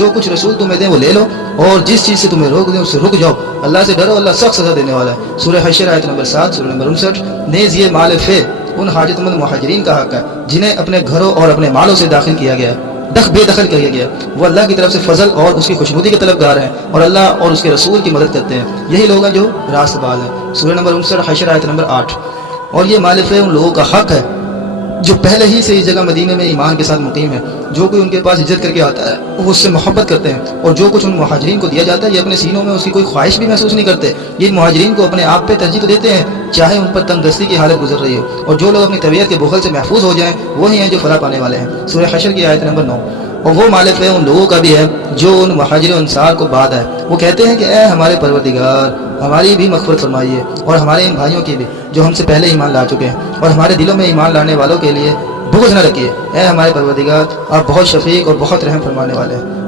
جو کچھ رسول تمہیں دیں وہ لے لو اور جس چیز سے تمہیں روک دیں اس سے رک جاؤ، اللہ سے ڈرو، اللہ سخت سزا دینے والا ہے۔ سورہ حشر آیت نمبر 7، سورہ نمبر 59۔ نیز یہ مال فے ان حاجت مند مہاجرین کا حق ہے جنہیں اپنے گھروں اور اپنے مالوں سے داخل کیا گیا ہے، بے دخل کیا گیا، وہ اللہ کی طرف سے فضل اور اس کی خوشنودی کے طلبگار ہیں اور اللہ اور اس کے رسول کی مدد کرتے ہیں، یہی لوگ ہیں جو راست باز ہیں۔ سورہ نمبر 59 حشر آیت نمبر 8۔ اور یہ مال فے ان لوگوں کا حق ہے جو پہلے ہی سے اس جگہ مدینہ میں ایمان کے ساتھ مقیم ہے، جو کوئی ان کے پاس ہجرت کر کے آتا ہے وہ اس سے محبت کرتے ہیں، اور جو کچھ ان مہاجرین کو دیا جاتا ہے یہ اپنے سینوں میں اس کی کوئی خواہش بھی محسوس نہیں کرتے۔ یہ مہاجرین کو اپنے آپ پہ ترجیح تو دیتے ہیں چاہے ان پر تنگ دستی کی حالت گزر رہی ہو، اور جو لوگ اپنی طبیعت کے بخل سے محفوظ ہو جائیں وہی ہیں جو فلاح پانے والے ہیں۔ سورہ حشر کی آیت نمبر 9۔ اور وہ مال فے ان لوگوں کا بھی ہے جو ان مہاجر و انصار کو بعد ہے، وہ کہتے ہیں کہ اے ہمارے پروردگار ہماری بھی مغفرت فرمائیے اور ہمارے ان بھائیوں کی بھی جو ہم سے پہلے ایمان لا چکے ہیں، اور ہمارے دلوں میں ایمان لانے والوں کے لیے بغض نہ رکھیے، اے ہمارے پروردگار آپ بہت شفیق اور بہت رحم فرمانے والے ہیں۔